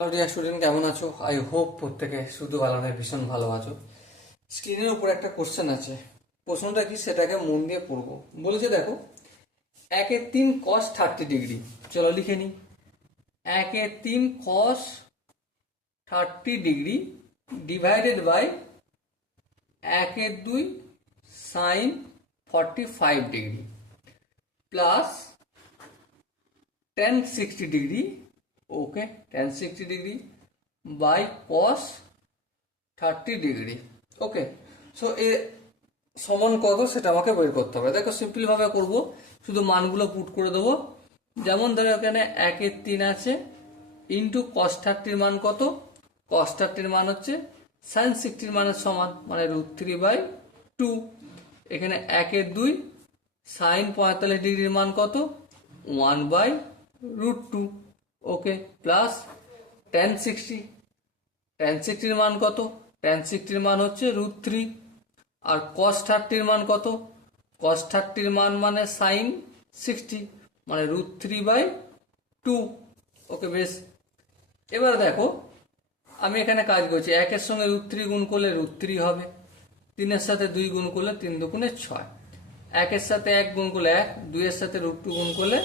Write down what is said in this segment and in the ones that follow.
Hello dear student, কেমন আছো? I hope প্রত্যেকে শুধু ভালো নয়, ভীষণ ভালো আছো। স্ক্রিনের উপর একটা কোশ্চেন আছে, প্রশ্নটা কি সেটাকে মন দিয়ে পড়বো। বলেছে দেখো, 1/3 cos 30 ডিগ্রি। চলো লিখে নিই। 1/3 cos 30 degree divided by 1/2 sin 45 degree plus tan 60 degree. Okay, tan 60 degree by cos 30 degree. Okay, so এ সমান কত সেটা আমাকে বের করতে হবে। দেখো সিম্পল ভাবে করব, শুধু মানগুলো পুট করে দেবো। যেমন ধরো এখানে 1/3 আছে, ইন্টু cos 30 মান কত? cos 30 মান হচ্ছে sin 60 মানের সমান, মানে √3/2। এখানে 1/2 sin 45 ডিগ্রির মান কত? 1/√2। ওকে, প্লাস tan 60, tan 60 মান কত? tan 60 মান হচ্ছে √3। আর cos 30 মান কত? cos 30 মান মানে sin 60, মানে √3/2। ওকে, বেশ। এবার দেখো, আমি এখানে কাজ করছি, 1-এর সঙ্গে √3 গুণ করলে √3 হবে, 3-এর সাথে 2 গুণ করলে 3 দুগুণে 6, 1-এর সাথে 1 গুণ করলে 1, 2-এর সাথে √2 গুণ করলে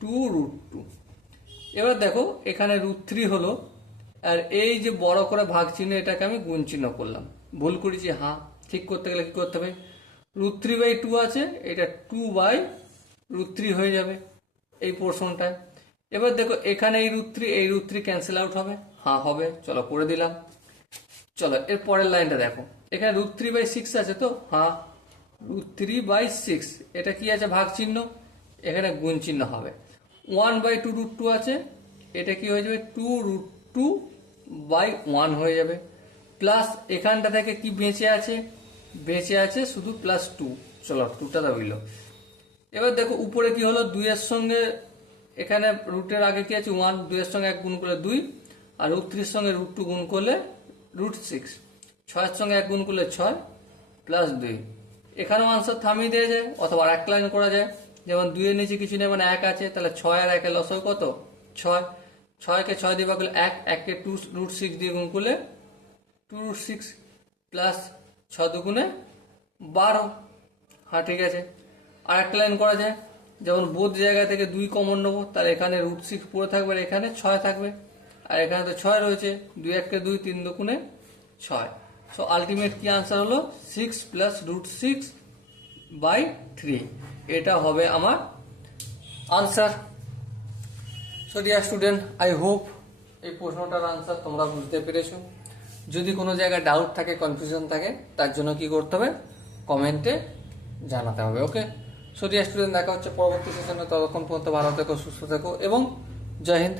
2√2। এবার দেখো এখানে √3 হলো, আর এই যে বড় করে ভাগ চিহ্ন এটাকে আমি গুণ চিহ্ন করলাম। ভুল করেছি? হ্যাঁ, ঠিক করতে গেলে কি করতে হবে? √3/2 আছে, এটা 2/√3 হয়ে যাবে এই পোর্শনটায়। এবার দেখো এখানে এই √3 ক্যান্সেল আউট হবে। হ্যাঁ হবে, চলো করে দিলাম। চলো এর পরের লাইনটা দেখো, এখানে √3/6 আছে তো? হ্যাঁ, √3/6, এটা কি আছে? ভাগ চিহ্ন, এখানে গুণ চিহ্ন হবে। 1/2√2 আছে, এটা কি হয়ে যাবে? 2√2/1 হয়ে যাবে। প্লাস এখানটা থেকে কি বেঁচে আছে? বেঁচে আছে শুধু +2। চলো 2টা রইল। এবার দেখো উপরে কি হলো, 2-এর সঙ্গে এখানে রুটের আগে কি আছে? 1, 2-এর সঙ্গে 1 গুণ করলে 2, আর √3-এর সঙ্গে √2 গুণ করলে √6, 6-এর সঙ্গে 1 গুণ করলে 6 প্লাস 2। এখানেও আনসার থামিয়ে দেওয়া যায়, অথবা এক লাইন করা যায়। যেমন 2-এর নিচে কিছু নেই, মানে 1 আছে, তাহলে 6 আর 1-এর লসাগু কত? 6। 6কে 6 দিয়ে ভাগ করলে 1, 1কে 2√6 দিয়ে গুণ করলে 2√6 প্লাস 6 দুগুণে 12। হ্যাঁ ঠিক আছে। আর একটা লাইন করা যায়, যেমন বোধ জায়গা থেকে 2 কমন নেবো, তাহলে এখানে √6 পড়ে থাকবে, আর এখানে 6 থাকবে, আর এখানে তো 6 রয়েছে, 2 1কে 2, 3 দুগুণে 6। সো আলটিমেট কি আনসার হলো? 6 প্লাস √6/3। এটা হবে আমার answer. So dear student, I hope এই প্রশ্নটার আনসার তোমরা বুঝতে পেরেছো। যদি কোনো জায়গায় ডাউট থাকে, কনফিউশন থাকে, তার জন্য কি করতে হবে? কমেন্টে জানাতে হবে। ওকে, সো ডিয়ার স্টুডেন্ট, দেখা হচ্ছে পরবর্তী সেশনে। ততক্ষণ পর্যন্ত ভালো থেকো, সুস্থ থেকো এবং জয় হিন্দ।